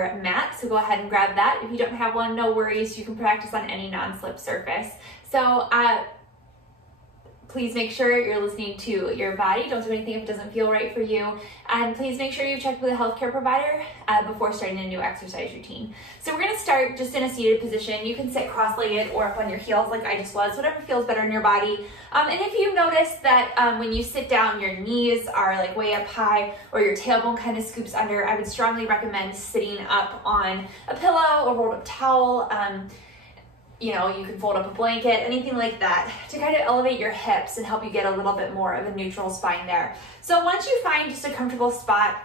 your mat, so go ahead and grab that. If you don't have one, no worries, you can practice on any non-slip surface. So please make sure you're listening to your body. Don't do anything if it doesn't feel right for you. And please make sure you check with a healthcare provider before starting a new exercise routine. So we're gonna start just in a seated position. You can sit cross-legged or up on your heels like I just was, whatever feels better in your body. And if you notice that when you sit down, your knees are like way up high or your tailbone kind of scoops under, I would strongly recommend sitting up on a pillow or rolled up towel. You know, you can fold up a blanket, anything like that, to kind of elevate your hips and help you get a little bit more of a neutral spine there. So once you find just a comfortable spot,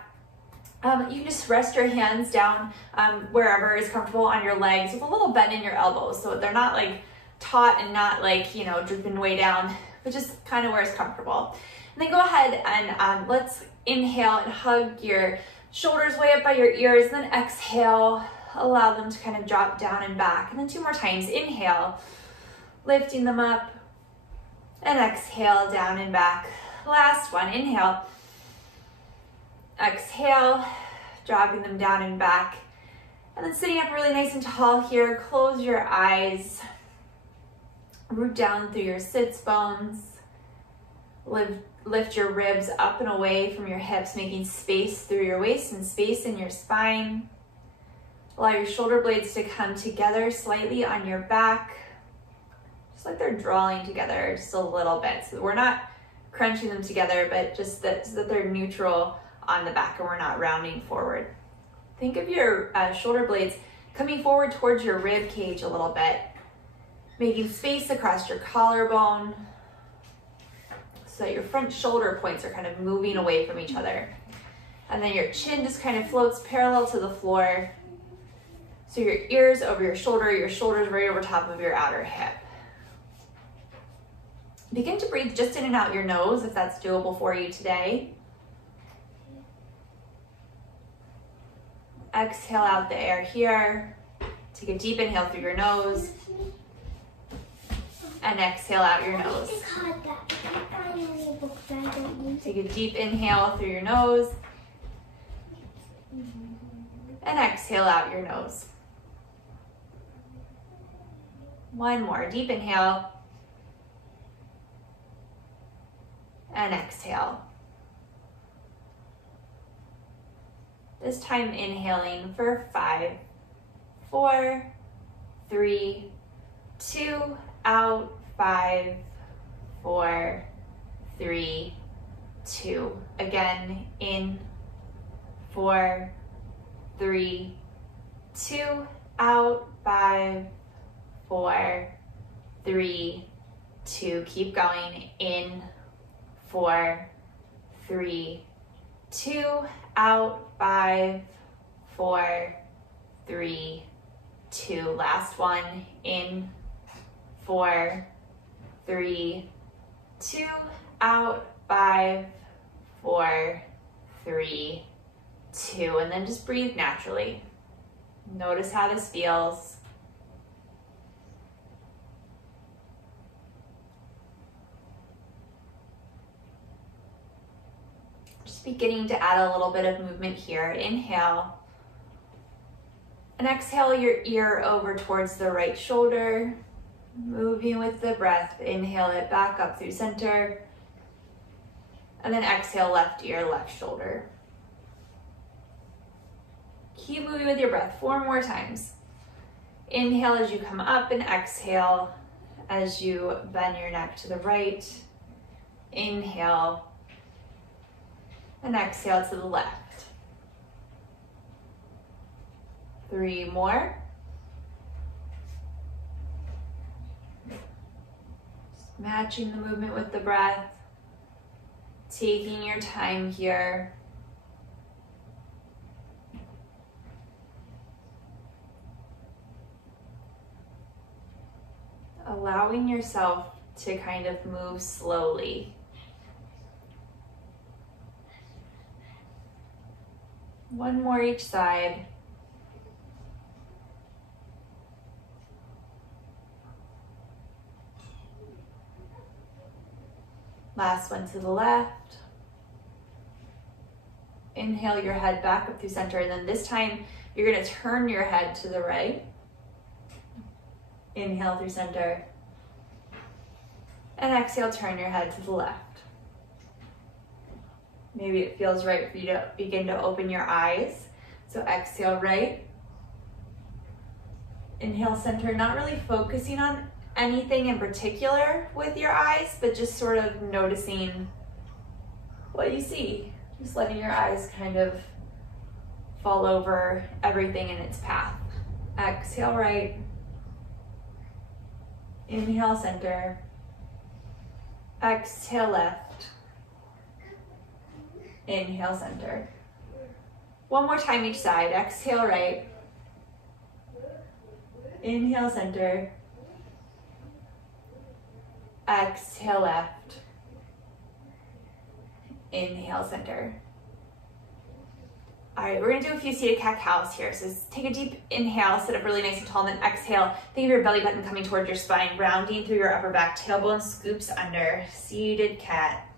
you can just rest your hands down wherever is comfortable on your legs with a little bend in your elbows so they're not like taut and not like, you know, drooping way down, but just kind of where it's comfortable. And then go ahead and let's inhale and hug your shoulders way up by your ears, and then exhale. Allow them to kind of drop down and back. And then 2 more times. Inhale, lifting them up, and exhale, down and back. Last one. Inhale, exhale, dropping them down and back. And then sitting up really nice and tall here. Close your eyes. Root down through your sits bones. Lift your ribs up and away from your hips, making space through your waist and space in your spine. Allow your shoulder blades to come together slightly on your back, just like they're drawing together just a little bit. So we're not crunching them together, but just so that they're neutral on the back and we're not rounding forward. Think of your shoulder blades coming forward towards your rib cage a little bit, making space across your collarbone so that your front shoulder points are kind of moving away from each other. And then your chin just kind of floats parallel to the floor. So your ears over your shoulders right over top of your outer hip. Begin to breathe just in and out your nose if that's doable for you today. Exhale out the air here. Take a deep inhale through your nose. And exhale out your nose. Take a deep inhale through your nose. And exhale out your nose. One more, deep inhale, and exhale. This time inhaling for 5, 4, 3, 2, out, 5, 4, 3, 2. Again, in, 4, 3, 2, out, 5, 4, 3, 2. Keep going. In, 4, 3, 2. Out, 5, 4, 3, 2. Last one. In, 4, 3, 2. Out, 5, 4, 3, 2. And then just breathe naturally. Notice how this feels. Beginning to add a little bit of movement here. Inhale. And exhale your ear over towards the right shoulder. Moving with the breath. Inhale it back up through center. And then exhale left ear, left shoulder. Keep moving with your breath. 4 more times. Inhale as you come up and exhale as you bend your neck to the right. Inhale. And exhale to the left. 3 more. Just matching the movement with the breath. Taking your time here. Allowing yourself to kind of move slowly. One more each side. Last one to the left. Inhale your head back up through center, and then this time You're gonna turn your head to the right. Inhale through center. And exhale, turn your head to the left. Maybe it feels right for you to begin to open your eyes. So exhale right. Inhale center, not really focusing on anything in particular with your eyes, but just sort of noticing what you see. Just letting your eyes kind of fall over everything in its path. Exhale right. Inhale center. Exhale left. Inhale center. One more time each side. Exhale right. Inhale center. Exhale left. Inhale center. All right, we're gonna do a few seated cat-cows here. So take a deep inhale, sit up really nice and tall, and then exhale. Think of your belly button coming towards your spine, rounding through your upper back, tailbone scoops under, seated cat.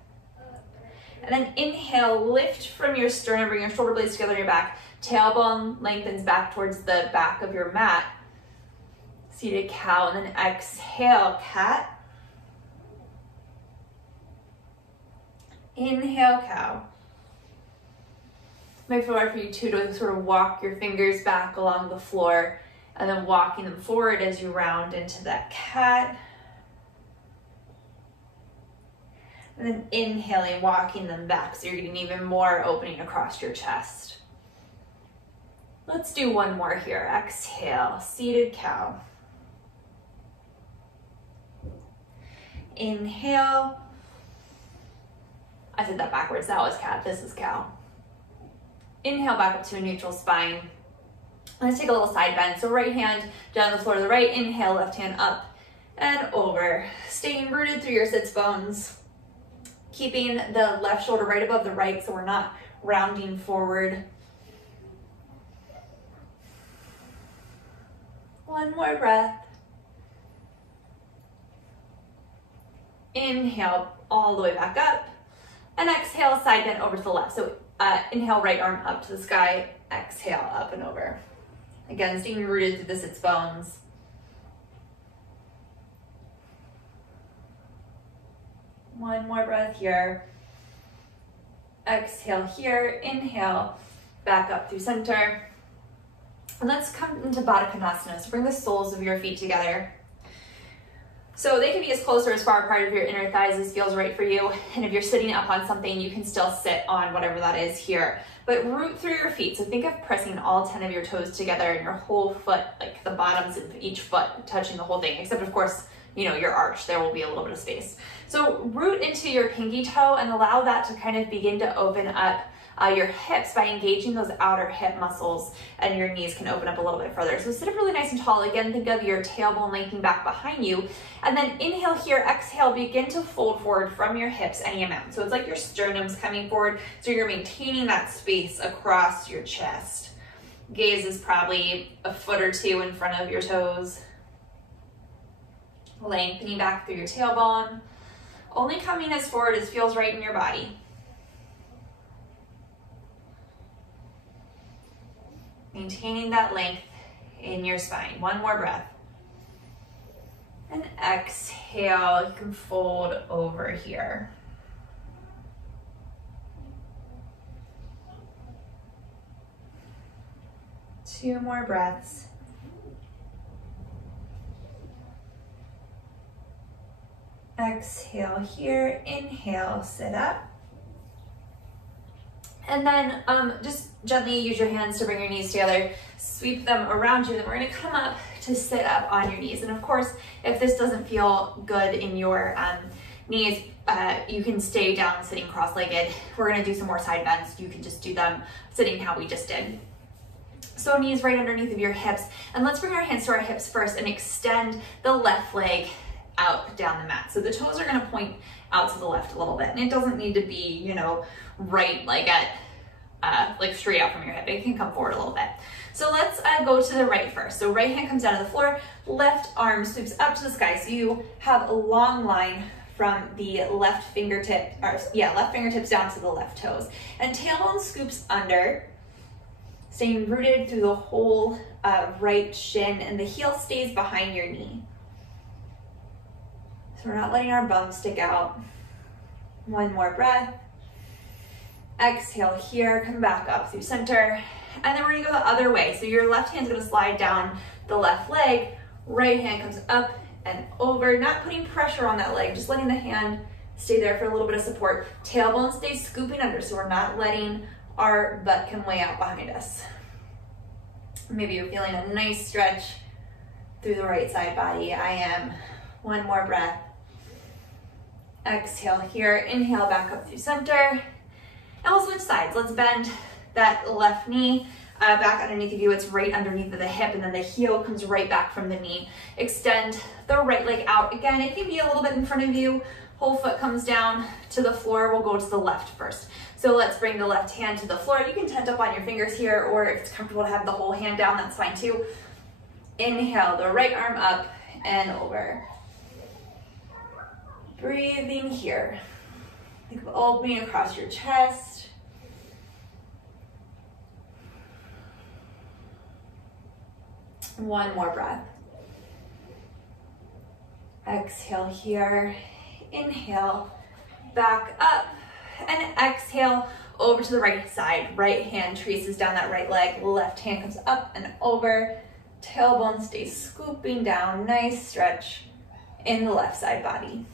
And then inhale, lift from your sternum, bring your shoulder blades together on your back, tailbone lengthens back towards the back of your mat, seated cow, and then exhale, cat. Inhale, cow. Might feel right for you too to sort of walk your fingers back along the floor and then walking them forward as you round into that cat. And then inhaling, walking them back so you're getting even more opening across your chest. Let's do one more here. Exhale, seated cow. Inhale. I said that backwards. That was cat. This is cow. Inhale back up to a neutral spine. Let's take a little side bend. So right hand down the floor to the right. Inhale, left hand up and over. Staying rooted through your sits bones. Keeping the left shoulder right above the right so we're not rounding forward. One more breath. Inhale all the way back up. And exhale, side bend over to the left. So inhale, right arm up to the sky. Exhale, up and over. Again, staying rooted through the sits bones. One more breath here. Exhale here. Inhale, back up through center. And let's come into Baddha Konasana. So bring the soles of your feet together. So they can be as close or as far apart of your inner thighs as feels right for you. And if you're sitting up on something, you can still sit on whatever that is here. But root through your feet. So think of pressing all 10 of your toes together and your whole foot, like the bottoms of each foot, touching the whole thing. Except of course, you know, your arch, there will be a little bit of space. So root into your pinky toe and allow that to kind of begin to open up your hips by engaging those outer hip muscles, and your knees can open up a little bit further. So sit up really nice and tall. Again, think of your tailbone lengthening back behind you. And then inhale here, exhale, begin to fold forward from your hips any amount. So it's like your sternum's coming forward. So you're maintaining that space across your chest. Gaze is probably a foot or two in front of your toes. Lengthening back through your tailbone. Only coming as forward as feels right in your body. Maintaining that length in your spine. One more breath. And exhale, you can fold over here. Two more breaths. Exhale here, inhale, sit up. And then just gently use your hands to bring your knees together, sweep them around you, and then we're gonna come up to sit up on your knees. And of course, if this doesn't feel good in your knees, you can stay down sitting cross-legged. We're gonna do some more side bends. You can just do them sitting how we just did. So knees right underneath of your hips. And let's bring our hands to our hips first and extend the left leg out down the mat. So the toes are gonna point out to the left a little bit. And it doesn't need to be, you know, right like at, like straight out from your hip. It can come forward a little bit. So let's go to the right first. So right hand comes down to the floor, left arm sweeps up to the sky. So you have a long line from the left fingertip, left fingertips down to the left toes. And tailbone scoops under, staying rooted through the whole right shin, and the heel stays behind your knee. So we're not letting our bum stick out. One more breath. Exhale here, come back up through center. And then we're gonna go the other way. So your left hand's gonna slide down the left leg, right hand comes up and over, not putting pressure on that leg, just letting the hand stay there for a little bit of support. Tailbone stays scooping under, so we're not letting our butt come way out behind us. Maybe you're feeling a nice stretch through the right side body. I am. One more breath. Exhale here, inhale back up through center. And we'll switch sides. Let's bend that left knee back underneath of you. It's right underneath of the hip, and then the heel comes right back from the knee. Extend the right leg out. Again, it can be a little bit in front of you. Whole foot comes down to the floor. We'll go to the left first. So let's bring the left hand to the floor. You can tent up on your fingers here, or if it's comfortable to have the whole hand down, that's fine too. Inhale, the right arm up and over. Breathing here. Think of opening across your chest. One more breath. Exhale here. Inhale, back up, and exhale over to the right side. Right hand traces down that right leg. Left hand comes up and over. Tailbone stays scooping down. Nice stretch in the left side body.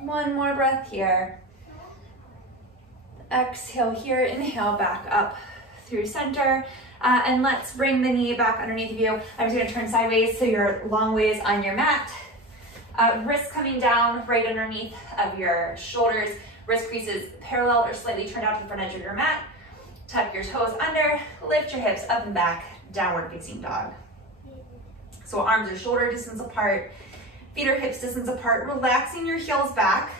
One more breath here. Exhale here, inhale back up through center. And let's bring the knee back underneath of you. I'm just gonna turn sideways so you're long ways on your mat. Wrists coming down right underneath of your shoulders. Wrist creases parallel or slightly turned out to the front edge of your mat. Tuck your toes under, lift your hips up and back, downward facing dog. So arms are shoulder distance apart, feet are hips distance apart, relaxing your heels back,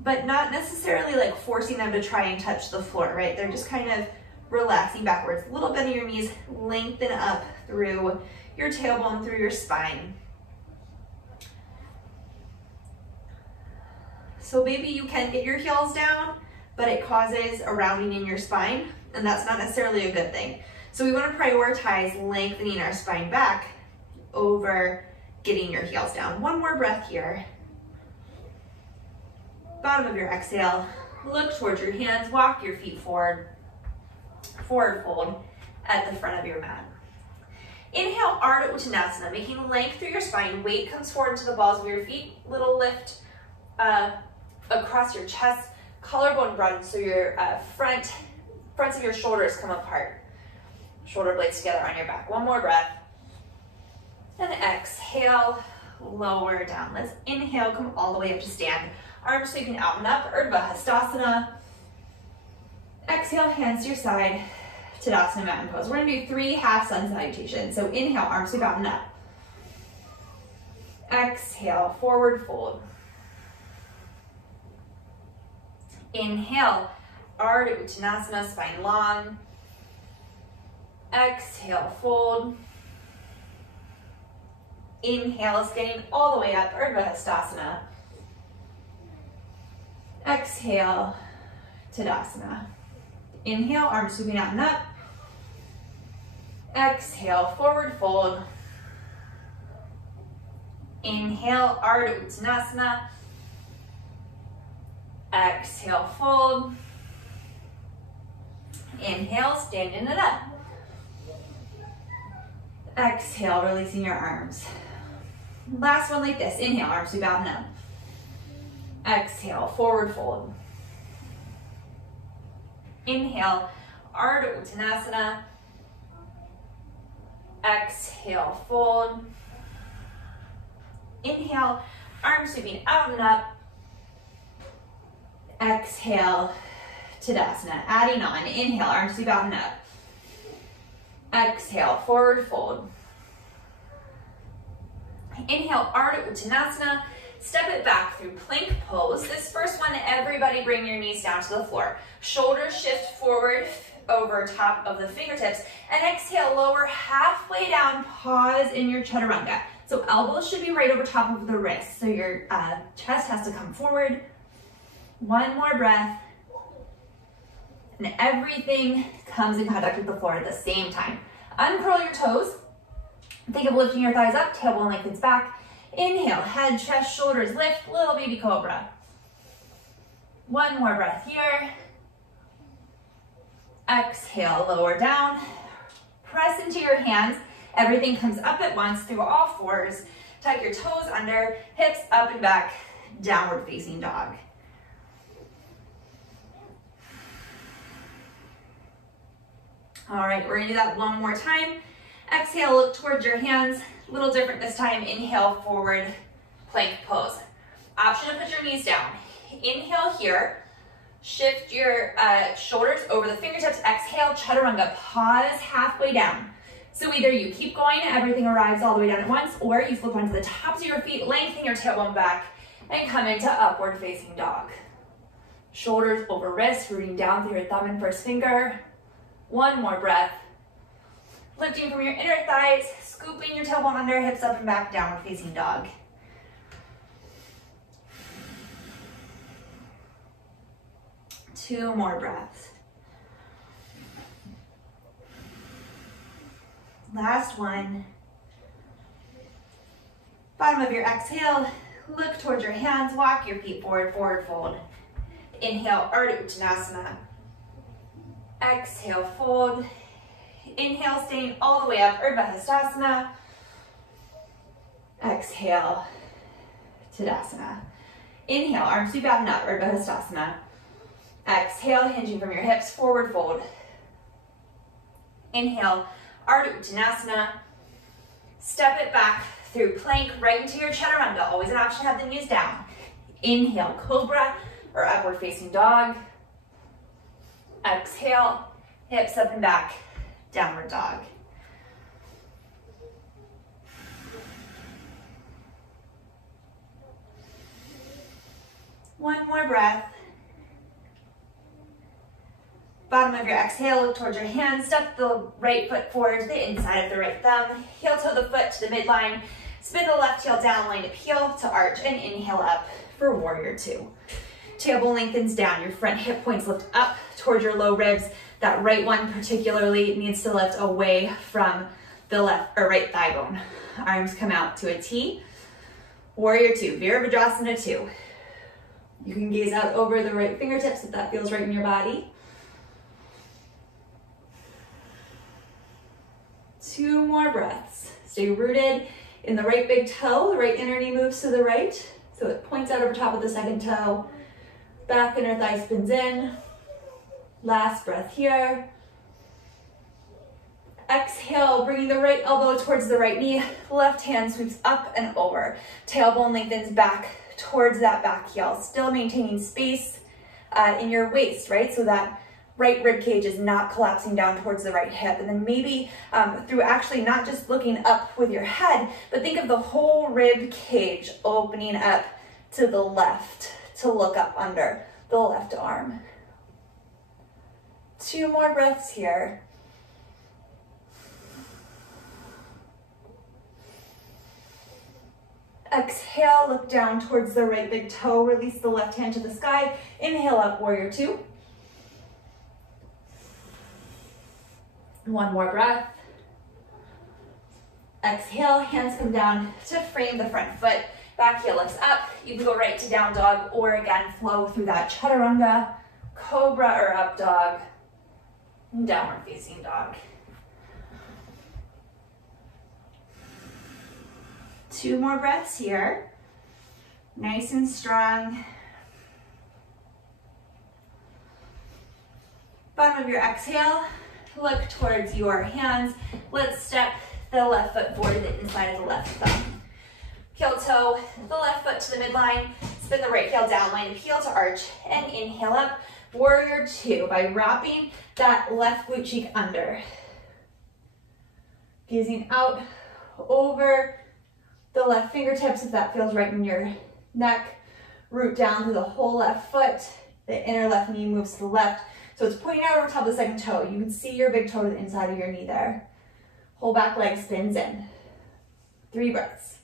but not necessarily like forcing them to try and touch the floor, right? They're just kind of relaxing backwards. A little bit of your knees lengthen up through your tailbone, through your spine. So maybe you can get your heels down, but it causes a rounding in your spine, and that's not necessarily a good thing. So we want to prioritize lengthening our spine back over getting your heels down. One more breath here. Bottom of your exhale, look towards your hands, walk your feet forward. Forward fold at the front of your mat. Inhale, Ardha Uttanasana, making length through your spine. Weight comes forward into the balls of your feet. Little lift across your chest. Collarbone broadens so your fronts of your shoulders come apart. Shoulder blades together on your back. One more breath. And exhale, lower down. Let's inhale, come all the way up to stand. Arms sweeping out and up, Ookatasana. Exhale, hands to your side, Tadasana Mountain Pose. We're gonna do 3 half sun salutations. So inhale, arms sweep out and up. Exhale, forward fold. Inhale, Ardha Uttanasana, spine long. Exhale, fold. Inhale, standing all the way up, Ookatasana. Exhale, Tadasana. Inhale, arms sweeping out and up. Exhale, forward fold. Inhale, Ardha Uttanasana. Exhale, fold. Inhale, standing it up. Exhale, releasing your arms. Last one like this. Inhale, arms sweep out and up. Exhale, forward fold. Inhale, Ardha Uttanasana. Exhale, fold. Inhale, arms sweeping out and up. Exhale, Tadasana. Adding on. Inhale, arms sweep out and up. Exhale, forward fold. Inhale, Ardha Uttanasana. Step it back through plank pose. This first one, everybody bring your knees down to the floor. Shoulders shift forward over top of the fingertips. And exhale, lower halfway down, pause in your Chaturanga. So elbows should be right over top of the wrists. So your chest has to come forward. One more breath. And everything comes in contact with the floor at the same time. Uncurl your toes. Think of lifting your thighs up, tailbone lengthens back. Inhale, head, chest, shoulders lift, little baby cobra. One more breath here. Exhale, lower down. Press into your hands. Everything comes up at once through all fours. Tuck your toes under, hips up and back, downward facing dog. All right, we're gonna do that one more time. Exhale, look towards your hands. A little different this time. Inhale, forward plank pose. Option to put your knees down. Inhale here. Shift your shoulders over the fingertips. Exhale, chaturanga. Pause halfway down. So either you keep going, everything arrives all the way down at once, or you flip onto the tops of your feet, lengthen your tailbone back, and come into upward facing dog. Shoulders over wrists, rooting down through your thumb and first finger. One more breath. Lifting from your inner thighs, scooping your tailbone under, hips up and back, downward facing dog. Two more breaths. Last one. Bottom of your exhale, look towards your hands, walk your feet forward, forward fold. Inhale, Ardha Uttanasana. Exhale, fold. Inhale, staying all the way up, Urdhva Hastasana. Exhale, Tadasana. Inhale, arms sweep out and up, Urdhva Hastasana. Exhale, hinging from your hips, forward fold. Inhale, Ardha Uttanasana. Step it back through plank right into your chaturanga. Always an option to have the knees down. Inhale, cobra or upward facing dog. Exhale, hips up and back, downward dog. One more breath. Bottom of your exhale, look towards your hands. Step the right foot forward to the inside of the right thumb. Heel toe the foot to the midline. Spin the left heel down, line up heel to arch, and inhale up for warrior two. Tailbone lengthens down. Your front hip points lift up towards your low ribs. That right one particularly needs to lift away from the left or right thigh bone. Arms come out to a T. Warrior two, Virabhadrasana two. You can gaze out over the right fingertips if that feels right in your body. Two more breaths. Stay rooted in the right big toe. The right inner knee moves to the right, so it points out over top of the second toe. Back inner thigh spins in. Last breath here. Exhale, bringing the right elbow towards the right knee. Left hand sweeps up and over. Tailbone lengthens back towards that back heel. Still maintaining space in your waist, right? So that right rib cage is not collapsing down towards the right hip. And then maybe through actually not just looking up with your head, but think of the whole rib cage opening up to the left to look up under the left arm. Two more breaths here. Exhale, look down towards the right big toe. Release the left hand to the sky. Inhale up, warrior two. One more breath. Exhale, hands come down to frame the front foot. Back heel lifts up. You can go right to down dog or again flow through that chaturanga, cobra or up dog, and downward facing dog. Two more breaths here. Nice and strong. Bottom of your exhale, look towards your hands. Let's step the left foot forward to the inside of the left thumb. Heel toe, the left foot to the midline. Spin the right heel down, line of heel to arch, and inhale up. Warrior two by wrapping that left glute cheek under. Gazing out over the left fingertips if that feels right in your neck. Root down through the whole left foot. The inner left knee moves to the left. So it's pointing out over top of the second toe. You can see your big toe to the inside of your knee there. Whole back leg spins in. 3 breaths.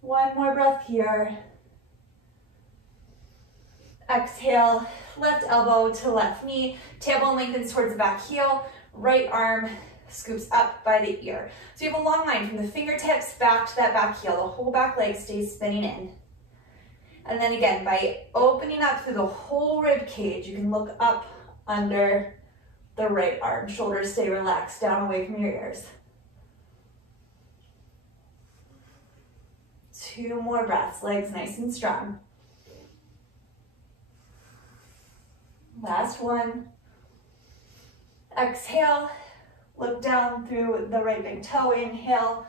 One more breath here. Exhale, left elbow to left knee, tailbone lengthens towards the back heel, right arm scoops up by the ear. So you have a long line from the fingertips back to that back heel. The whole back leg stays spinning in. And then again, by opening up through the whole rib cage, you can look up under the right arm. Shoulders stay relaxed, down away from your ears. 2 more breaths, legs nice and strong. Last one. Exhale, look down through the right big toe. Inhale,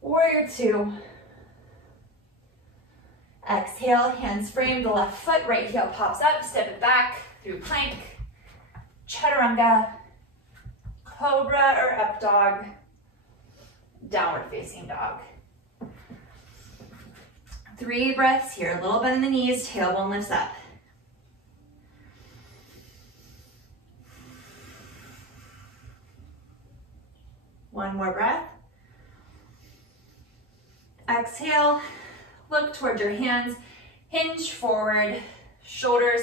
warrior 2. Exhale, hands frame the left foot, right heel pops up, step it back through plank, Chaturanga, Cobra or up dog, downward facing dog. 3 breaths here, a little bend in the knees, tailbone lifts up. One more breath. Exhale, look towards your hands, hinge forward, shoulders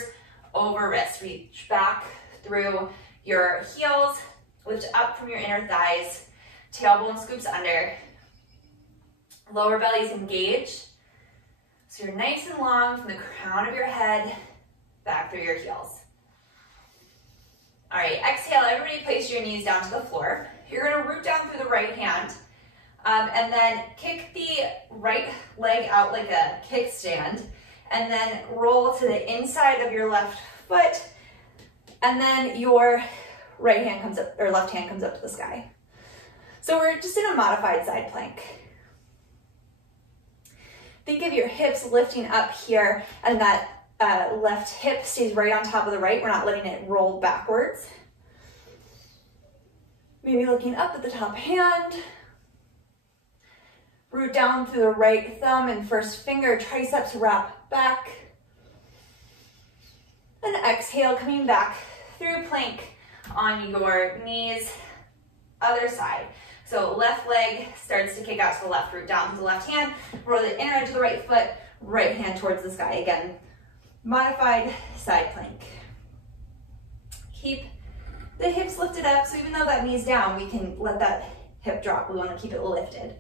over wrists. Reach back through your heels, lift up from your inner thighs, tailbone scoops under, lower belly's engaged. So you're nice and long from the crown of your head back through your heels. All right, exhale, everybody place your knees down to the floor. You're gonna root down through the right hand and then kick the right leg out like a kickstand and then roll to the inside of your left foot and then your right hand comes up, or left hand comes up to the sky. So we're just in a modified side plank. Think of your hips lifting up here and that left hip stays right on top of the right. We're not letting it roll backwards. Maybe looking up at the top hand. Root down through the right thumb and first finger, triceps wrap back. And exhale, coming back through plank on your knees, other side. So left leg starts to kick out to the left, root down to the left hand, roll the inner edge of the right foot, right hand towards the sky. Again, modified side plank. Keep the hips lifted up, so even though that knee's down, we can let that hip drop. We want to keep it lifted.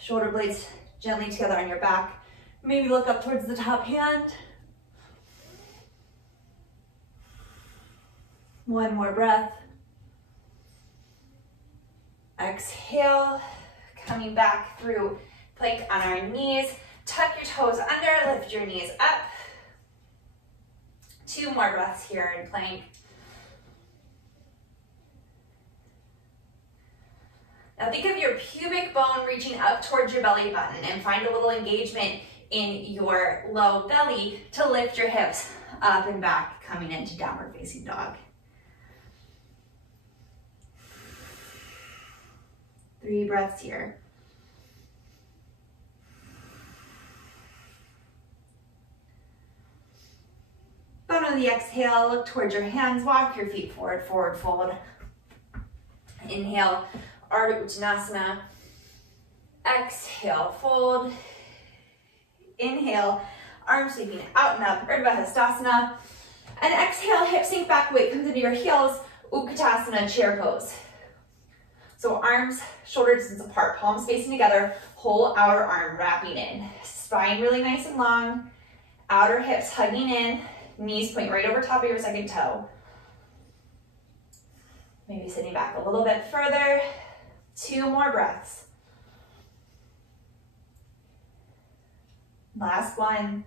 Shoulder blades gently together on your back. Maybe look up towards the top hand. One more breath. Exhale, coming back through plank on our knees. Tuck your toes under, lift your knees up. 2 more breaths here in plank. Now think of your pubic bone reaching up towards your belly button and find a little engagement in your low belly to lift your hips up and back, coming into downward facing dog. 3 breaths here. Bottom of the exhale, look towards your hands, walk your feet forward, forward fold. Inhale, Ookatasana. Exhale, fold. Inhale, arms sweeping out and up, Ookatasana. And exhale, hips sink back, weight comes into your heels, Ookatasana, chair pose. So arms, shoulder distance apart, palms facing together, whole outer arm wrapping in. Spine really nice and long, outer hips hugging in, knees point right over top of your second toe. Maybe sitting back a little bit further. 2 more breaths. Last one.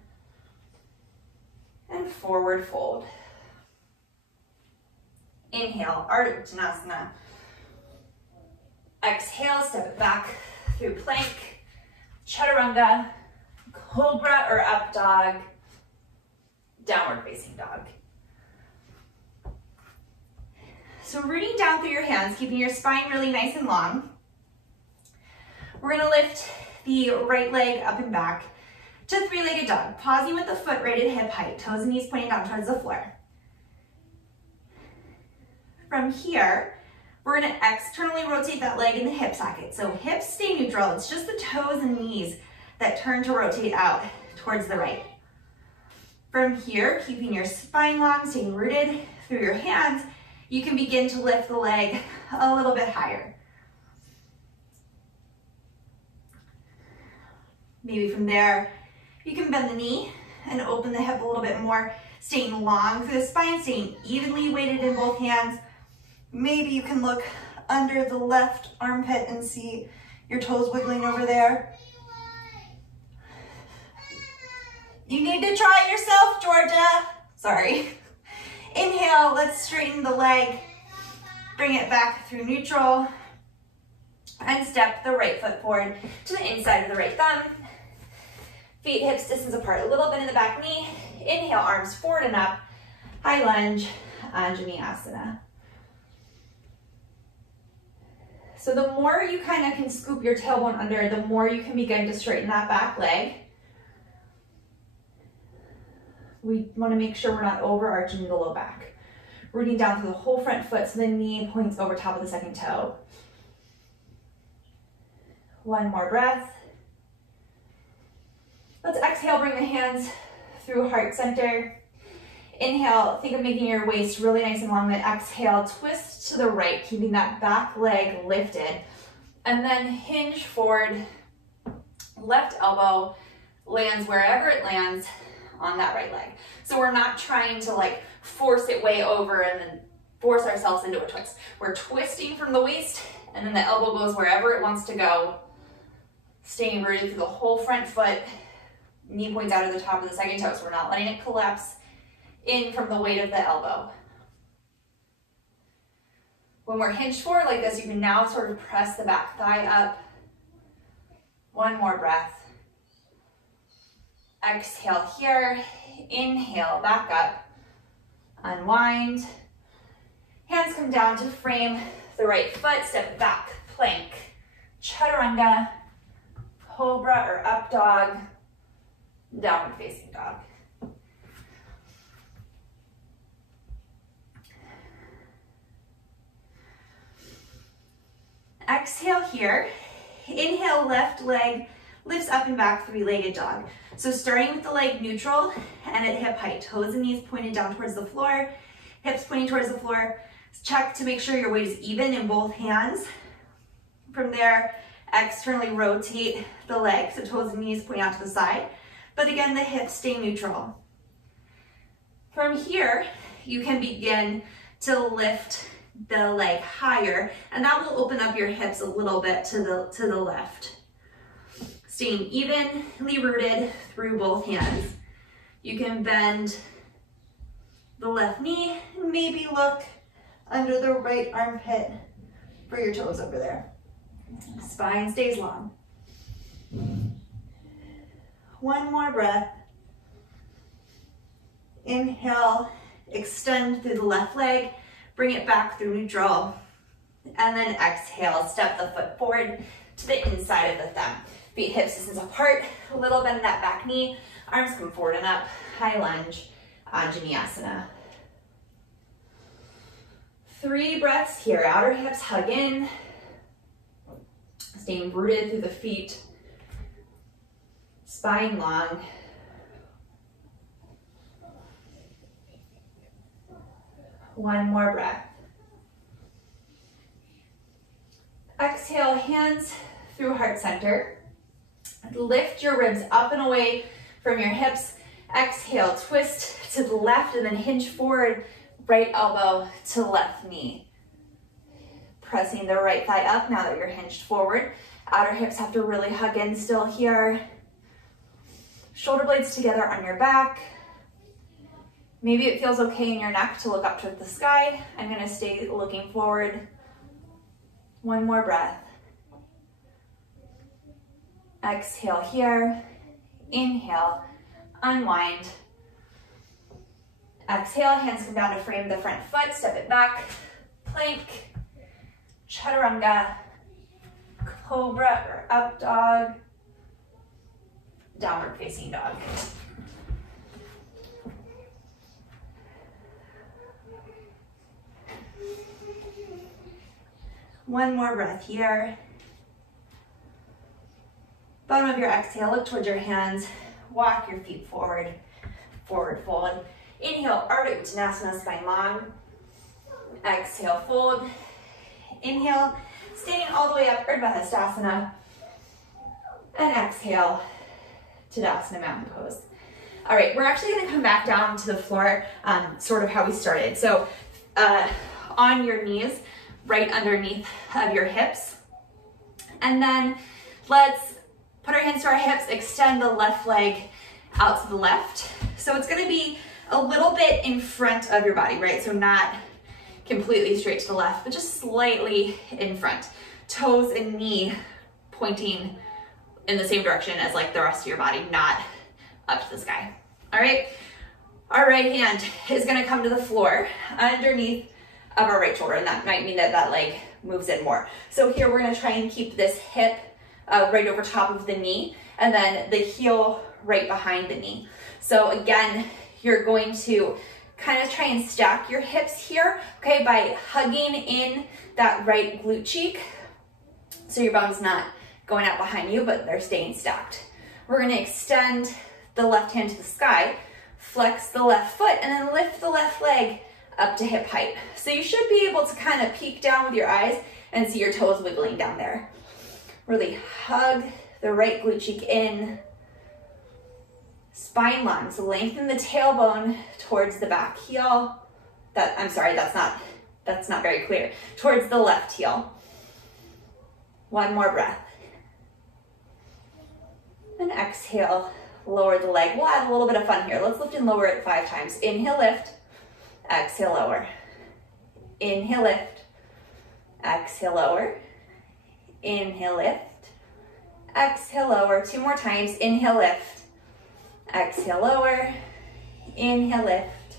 And forward fold. Inhale, Ookatasana. Exhale, step it back through plank, Chaturanga, Cobra or up dog, downward facing dog. So rooting down through your hands, keeping your spine really nice and long. We're gonna lift the right leg up and back to 3-legged dog, pausing with the foot right at hip height, toes and knees pointing down towards the floor. From here, We're gonna externally rotate that leg in the hip socket. So hips stay neutral. It's just the toes and knees that turn to rotate out towards the right. From here, keeping your spine long, staying rooted through your hands, you can begin to lift the leg a little bit higher. Maybe from there, you can bend the knee and open the hip a little bit more, staying long through the spine, staying evenly weighted in both hands. Maybe you can look under the left armpit and see your toes wiggling over there. You need to try it yourself, Georgia. Sorry. Inhale, let's straighten the leg. Bring it back through neutral. And step the right foot forward to the inside of the right thumb. Feet hips distance apart, a little bit in the back knee. Inhale, arms forward and up. High lunge, Anjaneyasana. So the more you kind of can scoop your tailbone under, the more you can begin to straighten that back leg. We want to make sure we're not overarching the low back. Rooting down through the whole front foot so the knee points over top of the second toe. One more breath. Let's exhale, bring the hands through heart center. Inhale, think of making your waist really nice and long. Then exhale, twist to the right, keeping that back leg lifted. And then hinge forward. Left elbow lands wherever it lands on that right leg. So we're not trying to like force it way over and then force ourselves into a twist. We're twisting from the waist and then the elbow goes wherever it wants to go. Staying rooted through the whole front foot. Knee points out of the top of the second toe, so we're not letting it collapse in from the weight of the elbow. When we're hinged forward like this, you can now sort of press the back thigh up. One more breath. Exhale here. Inhale, back up. Unwind. Hands come down to frame the right foot. Step back, plank. Chaturanga, Cobra or up dog. Downward facing dog. Exhale here. Inhale, left leg lifts up and back, three-legged dog. So starting with the leg neutral and at hip height, toes and knees pointed down towards the floor, hips pointing towards the floor. Check to make sure your weight is even in both hands. From there, externally rotate the leg, so toes and knees point out to the side. But again, the hips stay neutral. From here, you can begin to lift the leg higher, and that will open up your hips a little bit to the left. Staying evenly rooted through both hands. You can bend the left knee and maybe look under the right armpit for your toes over there. Spine stays long. One more breath. Inhale, extend through the left leg, bring it back through neutral, and then exhale, step the foot forward to the inside of the thumb. Feet hips distance apart, a little bend in that back knee, arms come forward and up, high lunge, Anjaneyasana. 3 breaths here, outer hips hug in, staying rooted through the feet, spine long. One more breath. Exhale, hands through heart center. Lift your ribs up and away from your hips. Exhale, twist to the left and then hinge forward, right elbow to left knee. Pressing the right thigh up now that you're hinged forward. Outer hips have to really hug in still here. Shoulder blades together on your back. Maybe it feels okay in your neck to look up toward the sky. I'm gonna stay looking forward. One more breath. Exhale here. Inhale, unwind. Exhale, hands come down to frame the front foot, step it back. Plank, Chaturanga, Cobra or up dog, downward facing dog. One more breath here. Bottom of your exhale, look towards your hands. Walk your feet forward, forward fold. Inhale, Ardha Uttanasana, spine long. Exhale, fold. Inhale, standing all the way up, Urdhva Hastasana. And exhale, Tadasana, mountain pose. All right, we're actually gonna come back down to the floor, sort of how we started. So on your knees, right underneath of your hips. And then let's put our hands to our hips, extend the left leg out to the left. So it's gonna be a little bit in front of your body, right? So not completely straight to the left, but just slightly in front. Toes and knee pointing in the same direction as like the rest of your body, not up to the sky. All right, our right hand is gonna come to the floor underneath of our right shoulder, and that might mean that that leg moves in more. So here we're gonna try and keep this hip right over top of the knee, and then the heel right behind the knee. So again, you're going to kind of try and stack your hips here, okay, by hugging in that right glute cheek. So your bone's not going out behind you, but they're staying stacked. We're gonna extend the left hand to the sky, flex the left foot, and then lift the left leg up to hip height. So you should be able to kind of peek down with your eyes and see your toes wiggling down there. Really hug the right glute cheek in. Spine long, so lengthen the tailbone towards the back heel. That's not very clear. Towards the left heel. One more breath. And exhale, lower the leg. We'll add a little bit of fun here. Let's lift and lower it 5 times. Inhale, lift. Exhale, lower. Inhale, lift. Exhale, lower. Inhale, lift. Exhale, lower. 2 more times. Inhale, lift. Exhale, lower. Inhale, lift.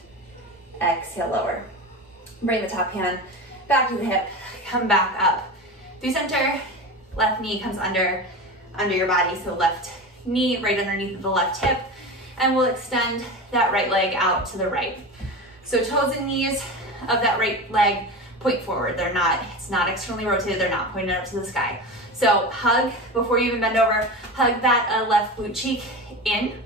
Exhale, lower. Bring the top hand back to the hip. Come back up through center. Left knee comes under your body. So left knee right underneath the left hip. And we'll extend that right leg out to the right. So toes and knees of that right leg point forward. It's not externally rotated. They're not pointed up to the sky. So hug, before you even bend over, hug that left glute cheek in.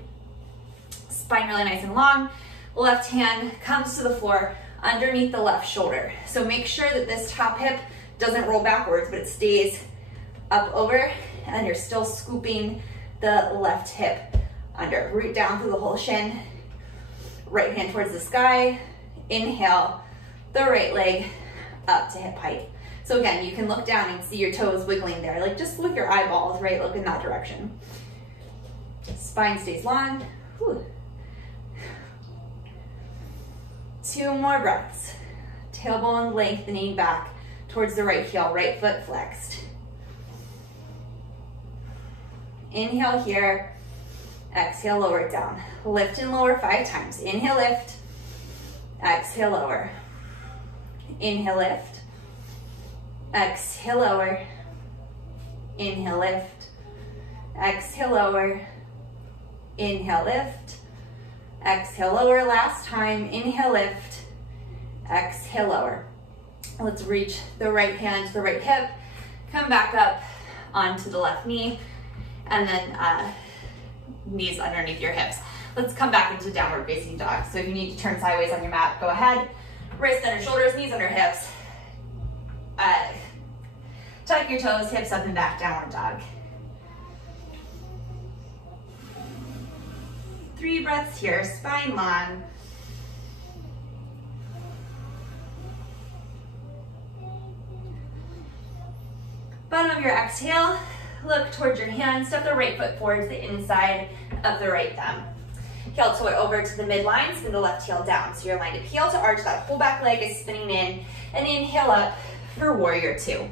Spine really nice and long. Left hand comes to the floor underneath the left shoulder. So make sure that this top hip doesn't roll backwards, but it stays up over, and you're still scooping the left hip under. Root down through the whole shin. Right hand towards the sky. Inhale, the right leg up to hip height. So again, you can look down and see your toes wiggling there. Like just with your eyeballs, right? Look in that direction. Spine stays long. Whew. 2 more breaths. Tailbone lengthening back towards the right heel, right foot flexed. Inhale here. Exhale, lower it down. Lift and lower 5 times. Inhale, lift. Exhale, lower. Inhale, lift. Exhale, lower. Inhale, lift. Exhale, lower. Inhale, lift. Exhale, lower. Last time. Inhale, lift. Exhale, lower. Let's reach the right hand to the right hip. Come back up onto the left knee. And then knees underneath your hips. Let's come back into downward facing dog. So if you need to turn sideways on your mat, go ahead. Wrists under shoulders, knees under hips. Tuck your toes, hips up and back, downward dog. 3 breaths here, spine long. Bottom of your exhale, look towards your hands, step the right foot forward to the inside of the right thumb. Heel toe over to the midline, spin the left heel down. So you're aligned to heel to arch, that whole back leg is spinning in, and inhale up for warrior 2.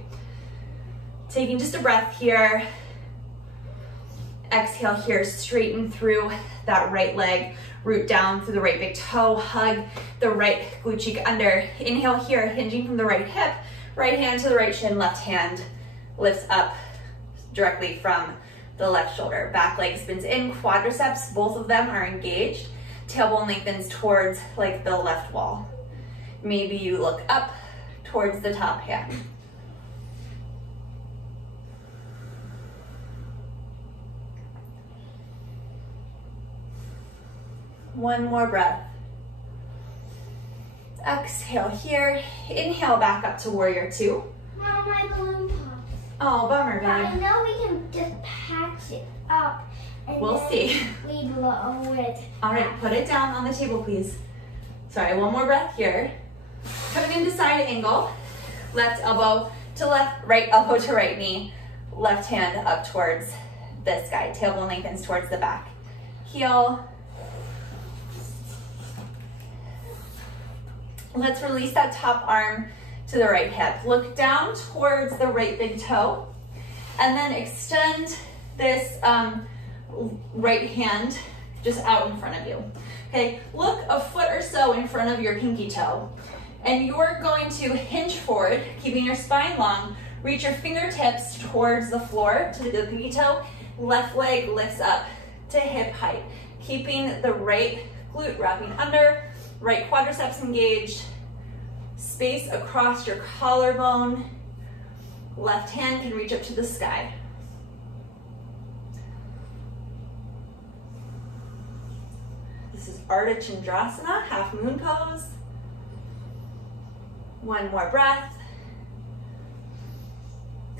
Taking just a breath here. Exhale here, straighten through that right leg, root down through the right big toe, hug the right glute cheek under. Inhale here, hinging from the right hip, right hand to the right shin, left hand lifts up directly from the left shoulder. Back leg spins in, quadriceps, both of them are engaged. Tailbone lengthens towards like the left wall. Maybe you look up towards the top hand. One more breath. Exhale here. Inhale back up to warrior two. Mom, my balloon pops. Oh, bummer, I babe. know we can just patch it up and We'll then see. we blow it. All right, put it down on the table, please. Sorry, one more breath here. Coming into side angle. Left elbow to left, right elbow to right knee. Left hand up towards this guy. Tailbone lengthens towards the back. Heel. Let's release that top arm to the right hip. Look down towards the right big toe. And then extend this right hand just out in front of you. Okay, look a foot or so in front of your pinky toe. And you're going to hinge forward, keeping your spine long. Reach your fingertips towards the floor, to the pinky toe. Left leg lifts up to hip height. Keeping the right glute wrapping under, right quadriceps engaged. Space across your collarbone. Left hand can reach up to the sky. This is Ardha Chandrasana, half moon pose. One more breath.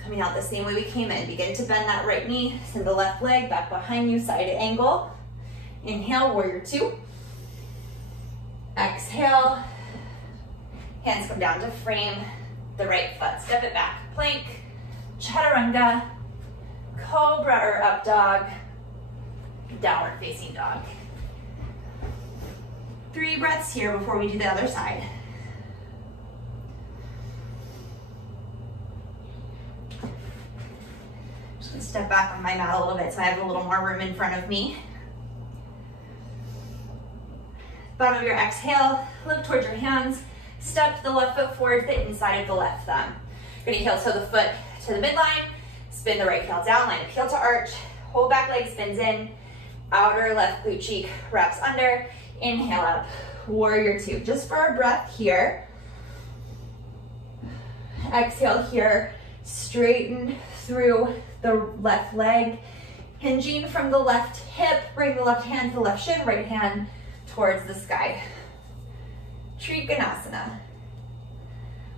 Coming out the same way we came in. Begin to bend that right knee. Send the left leg back behind you, side angle. Inhale, warrior two. Exhale. Hands come down to frame the right foot. Step it back. Plank, Chaturanga, Cobra or up dog, downward facing dog. 3 breaths here before we do the other side. Just gonna step back on my mat a little bit so I have a little more room in front of me. Bottom of your exhale, look towards your hands. Step the left foot forward, the inside of the left thumb. You're gonna heel toe the foot to the midline, spin the right heel down, line of heel to arch, whole back leg spins in, outer left glute cheek wraps under, inhale up, warrior two. Just for a breath here. Exhale here, straighten through the left leg, hinging from the left hip, bring the left hand to the left shin, right hand towards the sky. Trikonasana.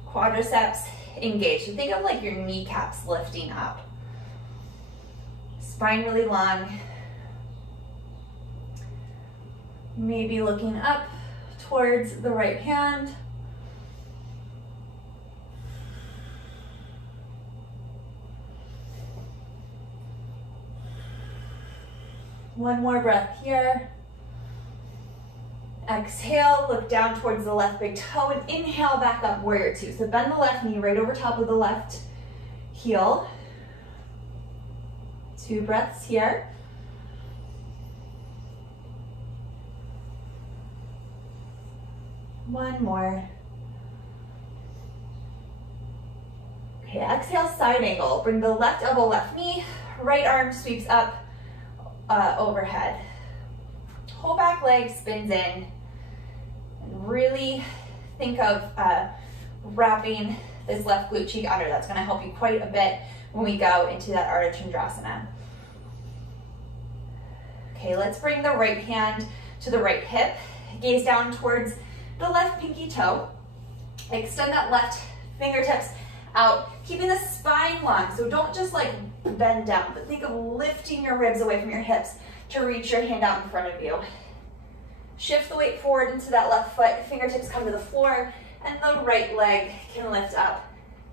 Quadriceps engaged. So think of like your kneecaps lifting up. Spine really long. Maybe looking up towards the right hand. One more breath here. Exhale, look down towards the left big toe and inhale back up, warrior two. So bend the left knee right over top of the left heel. 2 breaths here. One more. Okay, exhale, side angle. Bring the left elbow, left knee, right arm sweeps up overhead. Whole back leg spins in. Really think of wrapping this left glute cheek under. That's going to help you quite a bit when we go into that Ardha Chandrasana. Okay, let's bring the right hand to the right hip. Gaze down towards the left pinky toe. Extend that left fingertips out, keeping the spine long. So don't just like bend down, but think of lifting your ribs away from your hips to reach your hand out in front of you. Shift the weight forward into that left foot, fingertips come to the floor, and the right leg can lift up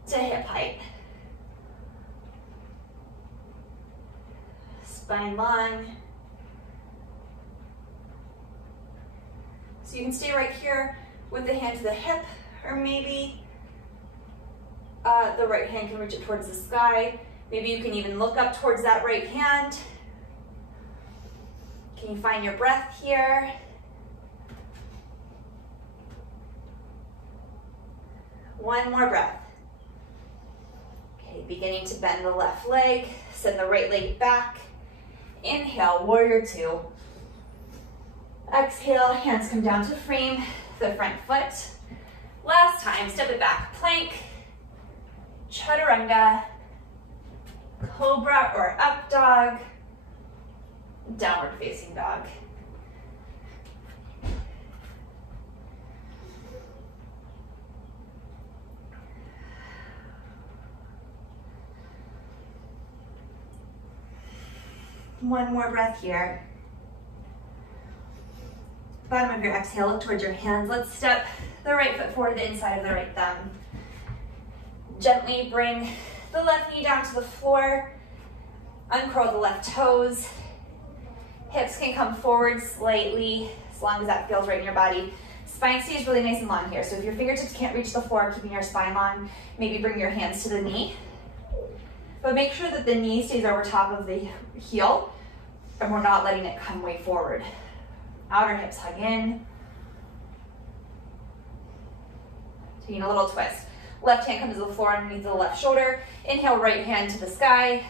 to hip height. Spine long. So you can stay right here with the hand to the hip, or maybe the right hand can reach it towards the sky. Maybe you can even look up towards that right hand. Can you find your breath here? One more breath. Okay, beginning to bend the left leg, send the right leg back. Inhale, warrior two. Exhale, hands come down to frame the front foot. Last time, step it back, plank, Chaturanga, Cobra or up dog, downward facing dog. One more breath here. Bottom of your exhale, look towards your hands. Let's step the right foot forward to the inside of the right thumb. Gently bring the left knee down to the floor. Uncurl the left toes. Hips can come forward slightly as long as that feels right in your body. Spine stays really nice and long here. So if your fingertips can't reach the floor, keeping your spine long, maybe bring your hands to the knee. But make sure that the knee stays over top of the heel and we're not letting it come way forward. Outer hips hug in. Taking a little twist. Left hand comes to the floor underneath the left shoulder. Inhale, right hand to the sky.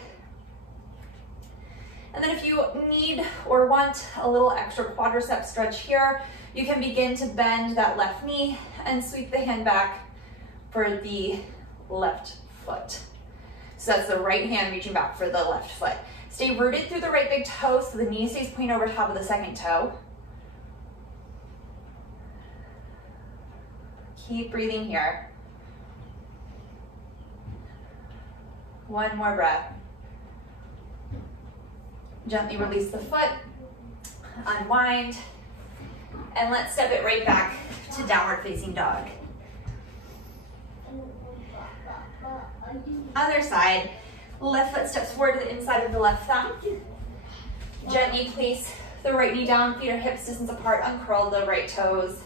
And then if you need or want a little extra quadricep stretch here, you can begin to bend that left knee and sweep the hand back for the left foot. So that's the right hand reaching back for the left foot. Stay rooted through the right big toe so the knee stays pointing over top of the second toe. Keep breathing here. One more breath. Gently release the foot, unwind, and let's step it right back to downward facing dog. Other side, left foot steps forward to the inside of the left thumb. Gently place the right knee down, feet are hips distance apart, uncurl the right toes.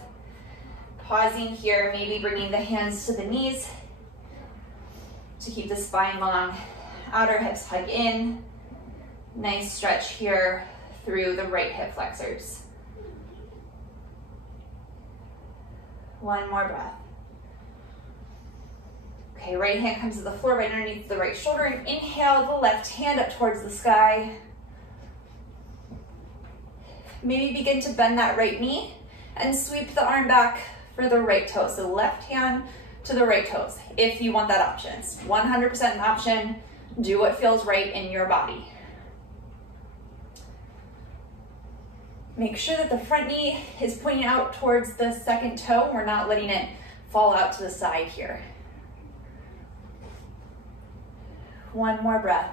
Pausing here, maybe bringing the hands to the knees to keep the spine long. Outer hips hug in. Nice stretch here through the right hip flexors. One more breath. Okay, right hand comes to the floor right underneath the right shoulder and inhale the left hand up towards the sky. Maybe begin to bend that right knee and sweep the arm back for the right toe. So left hand to the right toes if you want that option. It's 100% an option. Do what feels right in your body. Make sure that the front knee is pointing out towards the second toe. We're not letting it fall out to the side here. One more breath.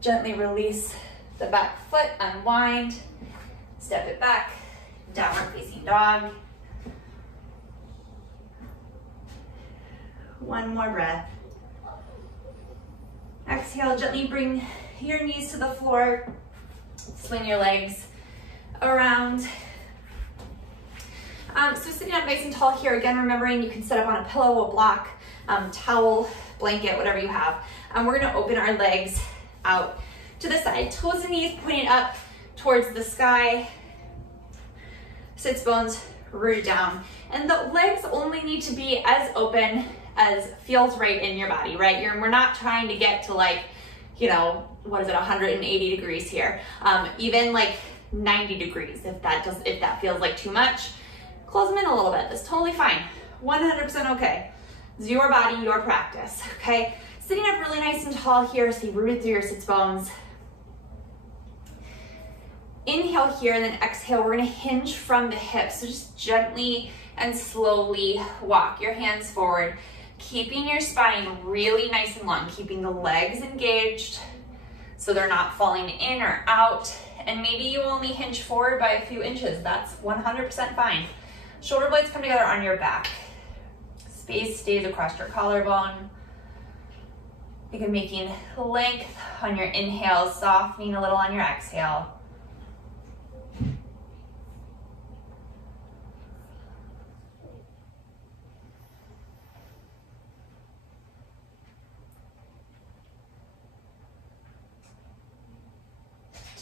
Gently release the back foot, unwind, step it back, downward facing dog. One more breath. Exhale, gently bring your knees to the floor. Swing your legs around. So sitting up nice and tall here, again, remembering you can sit up on a pillow, a block, towel, blanket, whatever you have. We're gonna open our legs out to the side. Toes and knees pointed up towards the sky. Sits bones rooted down. And the legs only need to be as open as feels right in your body, right? We're not trying to get to like, you know, what is it, 180 degrees here. Even like 90 degrees, if that feels like too much, close them in a little bit. That's totally fine. 100% okay. It's your body, your practice, okay? Sitting up really nice and tall here, stay rooted through your sits bones. Inhale here and then exhale. We're gonna hinge from the hips. So just gently and slowly walk your hands forward, keeping your spine really nice and long, keeping the legs engaged so they're not falling in or out. And maybe you only hinge forward by a few inches. That's 100% fine. Shoulder blades come together on your back. Space stays across your collarbone. You can making length on your inhale, softening a little on your exhale.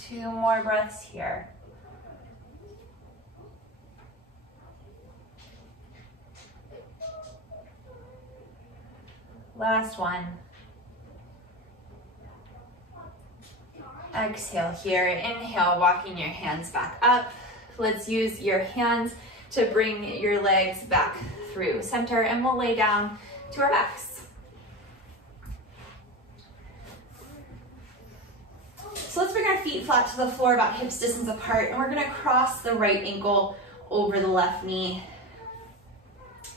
Two more breaths here. Last one. Exhale here. Inhale, walking your hands back up. Let's use your hands to bring your legs back through center, and we'll lay down to our backs. So let's bring our feet flat to the floor, about hips distance apart, and we're gonna cross the right ankle over the left knee.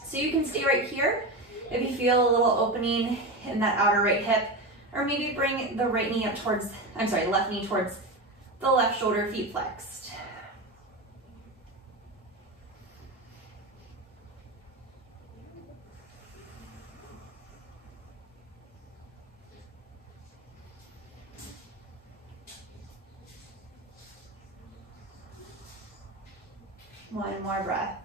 So you can stay right here. If you feel a little opening in that outer right hip, Or maybe bring the right knee up towards, left knee towards the left shoulder, feet flexed. One more breath.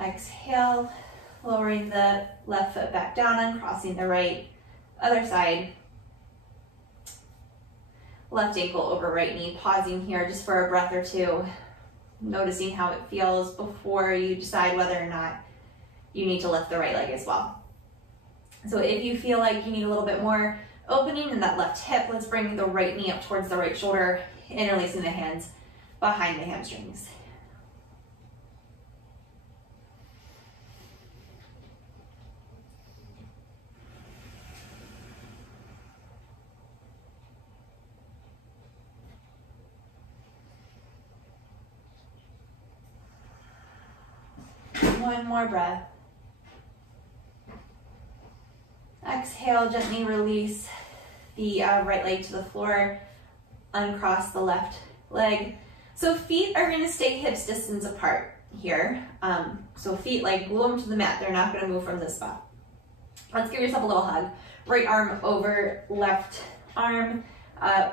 Exhale, lowering the left foot back down and crossing the right. Other side. Left ankle over right knee. Pausing here just for a breath or two. Noticing how it feels before you decide whether or not you need to lift the right leg as well. So if you feel like you need a little bit more opening in that left hip, let's bring the right knee up towards the right shoulder, interlacing the hands behind the hamstrings. One more breath. Exhale, gently release the right leg to the floor, uncross the left leg. So feet are going to stay hips distance apart here. So feet like glue them to the mat. They're not going to move from this spot. Let's give yourself a little hug. Right arm over left arm,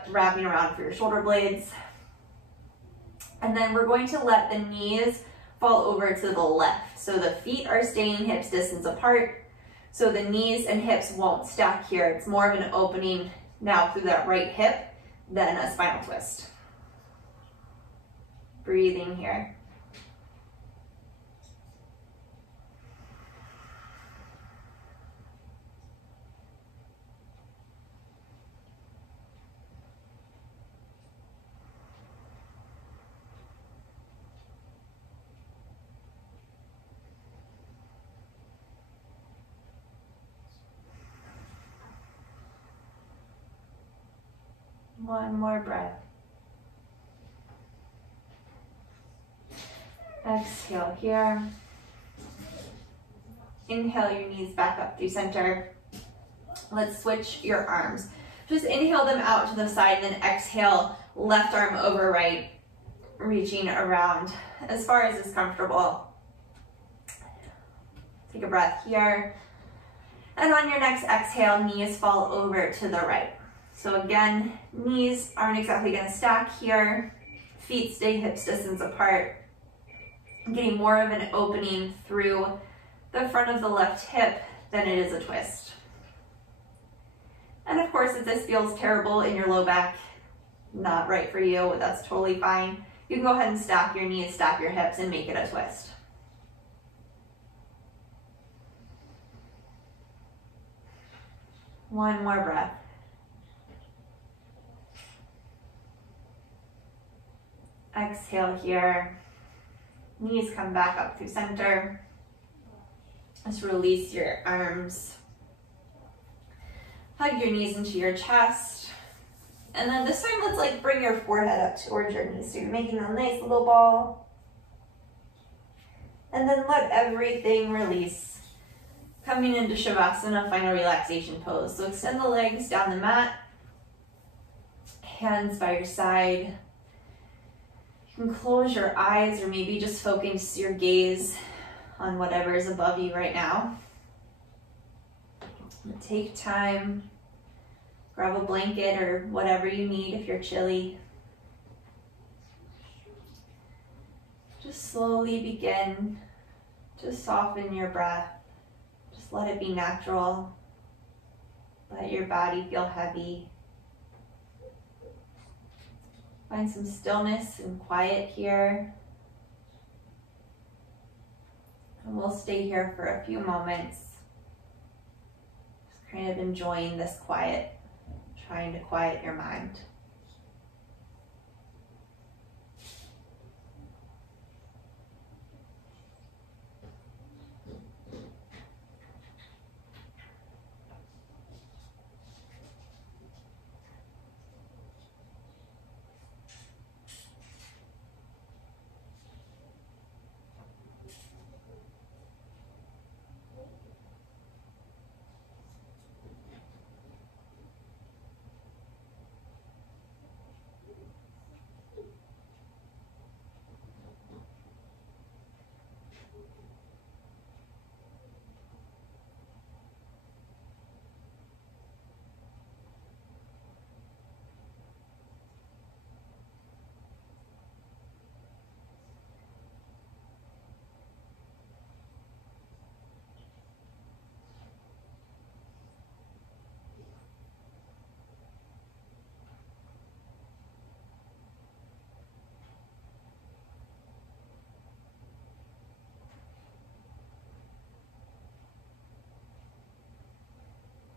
wrapping around for your shoulder blades. And then we're going to let the knees fall over to the left. So the feet are staying hips distance apart. So the knees and hips won't stack here. It's more of an opening now through that right hip than a spinal twist. Breathing here. One more breath. Exhale here. Inhale your knees back up through center. Let's switch your arms. Just inhale them out to the side and then exhale, left arm over right, reaching around as far as is comfortable. Take a breath here. And on your next exhale, knees fall over to the right. So again, knees aren't exactly going to stack here. Feet stay hips distance apart. Getting more of an opening through the front of the left hip than it is a twist. And of course, if this feels terrible in your low back, not right for you, that's totally fine. You can go ahead and stack your knees, stack your hips, and make it a twist. One more breath. Exhale here. Knees come back up through center. Just release your arms. Hug your knees into your chest. And then this time, let's bring your forehead up towards your knees. So you're making a nice little ball. And then let everything release. Coming into Shavasana, final relaxation pose. So extend the legs down the mat. Hands by your side. You can close your eyes or maybe just focus your gaze on whatever is above you right now. Take time, grab a blanket or whatever you need if you're chilly. Just slowly begin to soften your breath. Just let it be natural. Let your body feel heavy. Find some stillness and quiet here. And we'll stay here for a few moments. Just kind of enjoying this quiet, trying to quiet your mind.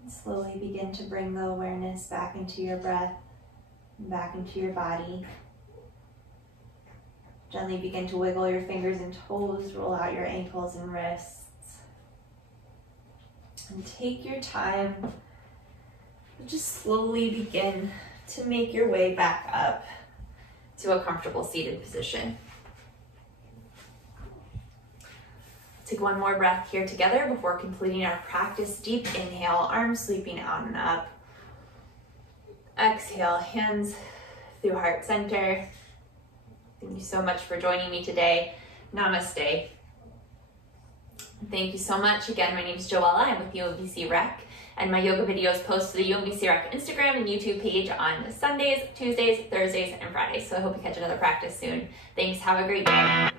Slowly begin to bring the awareness back into your breath, back into your body. Gently begin to wiggle your fingers and toes, roll out your ankles and wrists. And take your time. Just slowly begin to make your way back up to a comfortable seated position. Take one more breath here together before completing our practice. Deep inhale, arms sweeping out and up. Exhale, hands through heart center. Thank you so much for joining me today. Namaste. Thank you so much. Again, my name is Joella. I'm with UMBC Rec, and my yoga videos post to the UMBC Rec Instagram and YouTube page on Sundays, Tuesdays, Thursdays, and Fridays. So I hope you catch another practice soon. Thanks. Have a great day.